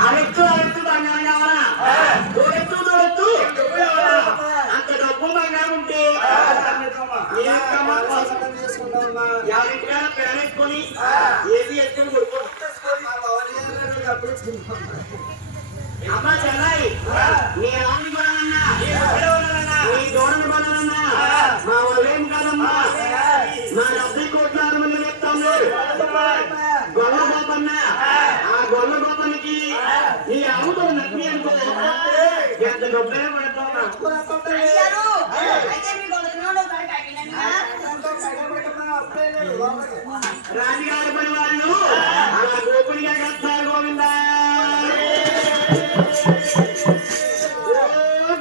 అరెత్తు అరెత్తు బంగారం కావాలా? దూరెత్తు దూరెత్తు అంత డబ్బు బంగారం ఉంటే పేరేసుకొని ఏది ఎత్తుని అమ్మా చెల్లాయి నీ ఆమె బలనన్నా నీ దూడని బలనన్నా మా వాళ్ళేం కాదమ్మా నా 70 కోట్ల మంది చెప్తాము గొల్ల గోపన్న ఆ గొల్ల గోపనికి నీ అమ్ముతో నచ్చి అనుకో ఎంత డబ్బే పడతావు రాజుగారి పని వాళ్ళు అలా గోపుడిగా కలుస్తారు గోవిందా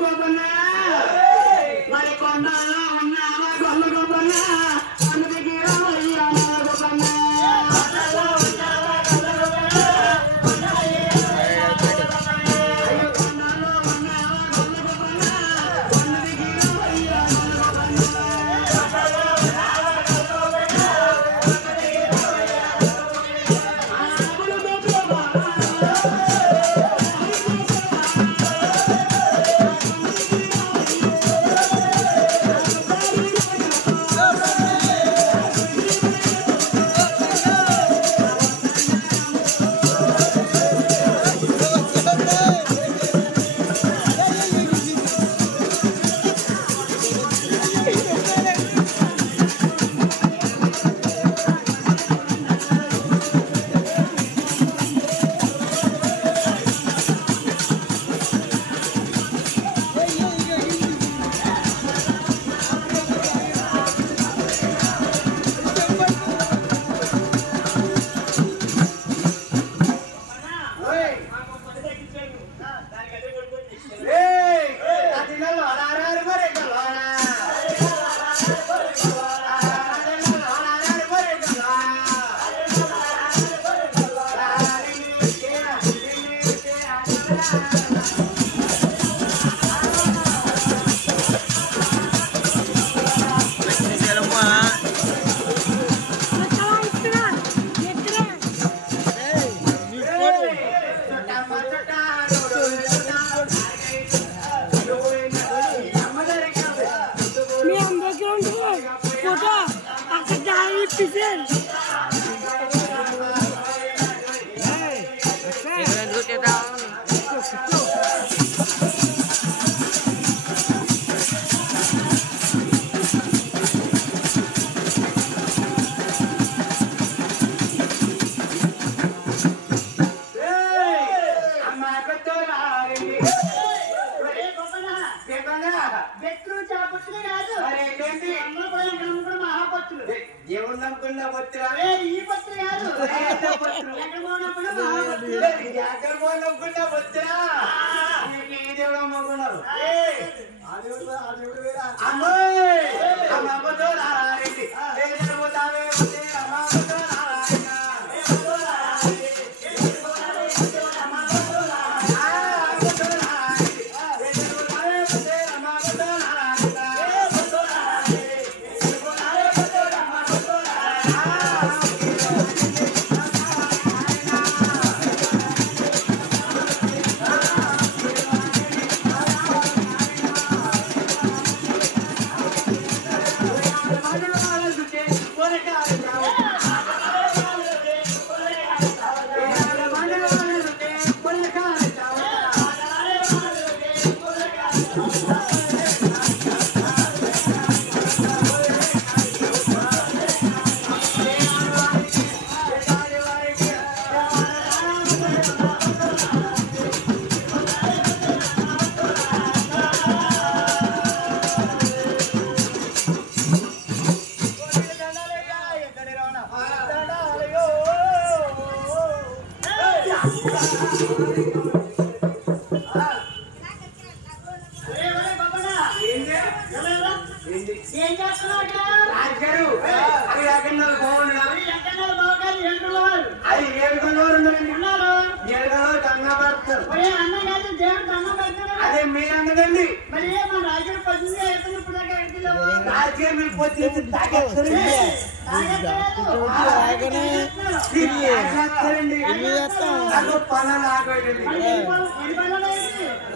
గోపన్న మరి కొండలో ఉన్నావా గొల్ల గోపన్న కొండ దగ్గర గోపన్న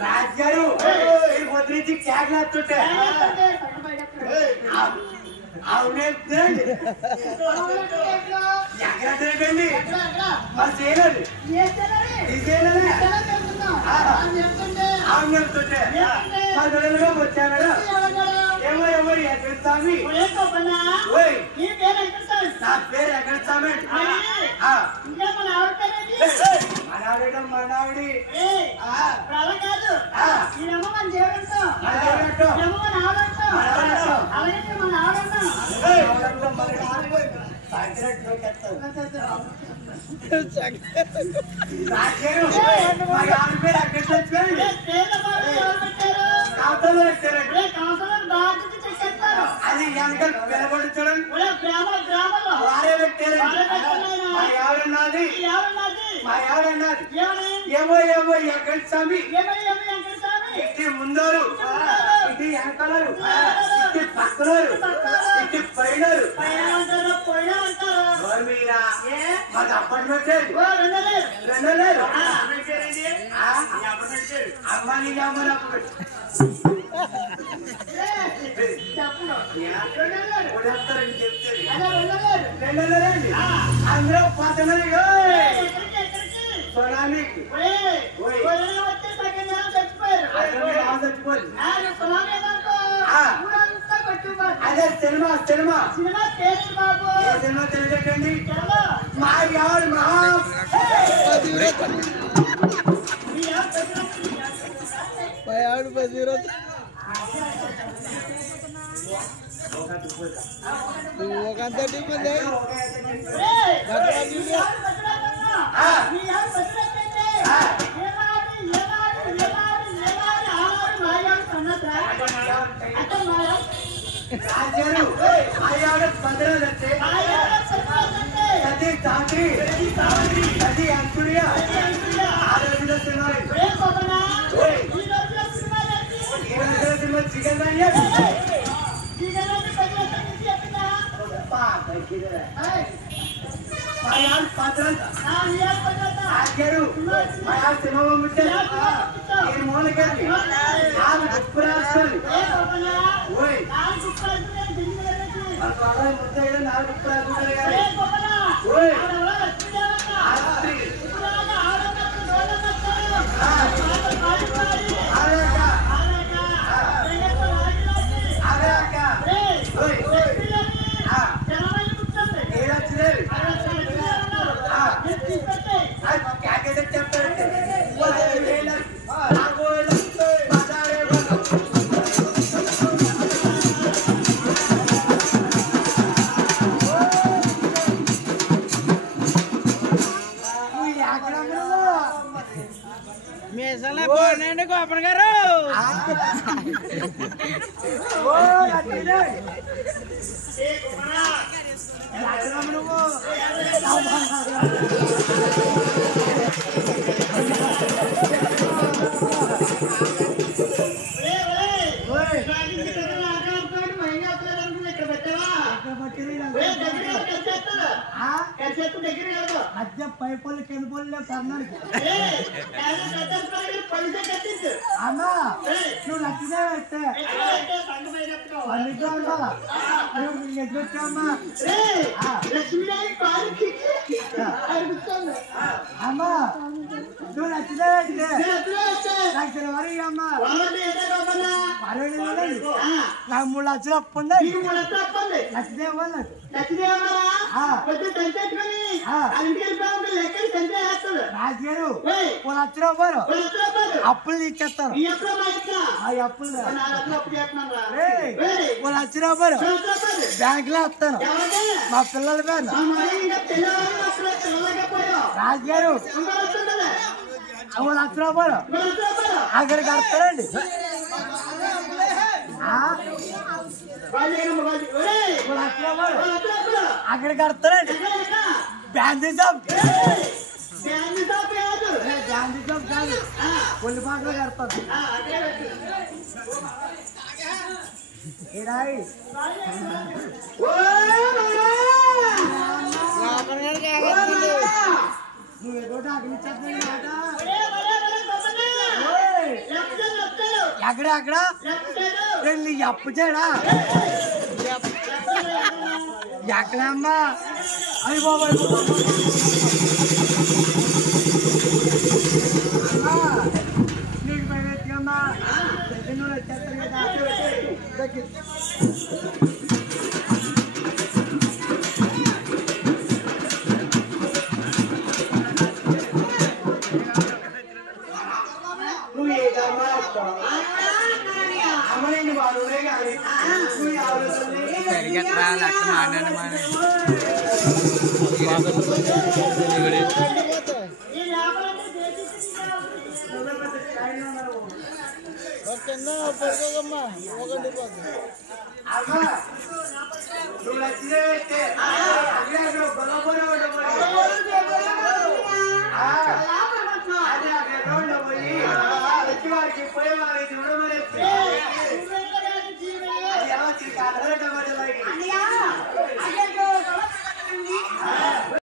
రాజ్యాలు పొద్దునుంచి కేకలేస్తుంటే అవునండి ఎక్కడండి మరి చేయలేదు అవును చెప్తుంటే మరి గొడవలుగా వచ్చాను ఏమో ఏమో ఎక్కడ స్వామి నా పేరు ఎక్కడ స్వామి మనావిడ మనావిడి అది ఎంత పిలబడుతాడు వారే పెట్టారు ఎవరన్నది మా ఎవరన్నది ఏమో ఏమో ఎక్కడ స్వామి ఇటు ముందరు ఇటు వెనకలరు ఇటు పక్కలరు ఇటు పైనరు మాకు అపార్ట్మెంట్ రెండలేదు అమ్మాయి అమ్మనప్పుడు రెండలేదండి అందరూ పద్దెనిమిది అదే సినిమా సినిమా సినిమా తెలియదండి మా ఎవరు మా ఒకంత టీమంది మీసలే పోనండి గోపన్ గారు మధ్య పైపోలు కింద పోలే కర్ణానికి అమ్మా నువ్వు నచ్చినా అయితే ఎదురొచ్చామ్మా అమ్మా నువ్వు నచ్చినా అయితే నాకు వరి అమ్మా 3 లక్షలు అప్పు ఉంది నచ్చితే రాజుగారు 1 లక్ష రూపాయలు అప్పులు తీసేస్తారు ఆ అప్పులు 1 లక్ష రూపాయలు బ్యాంక్ లో వస్తాను మా పిల్లల పేరు రాజుగారు 1 లక్ష రూపాయలు అక్కడికి వస్తారండి అక్కడికి వస్తారండి గాంధీ షాప్ కాదు కొన్ని పాటలు కడతారు ఏరాయి ఓ నువ్వు ఏదో అగ్నిచ్చేస్తున్నావు మాట ఎక్కడ ఎక్కడ వెళ్ళి అప్పు చేయడా ఎక్కడమ్మా అయ్యి బాబాయ్ నీకు పైన ఎత్తుకమ్మా నువ్వు వచ్చేస్తారు కదా నువ్వు ఏదమ్మా అమ్మని వాళ్ళే కానీ నువ్వు వారికి పోయేవారు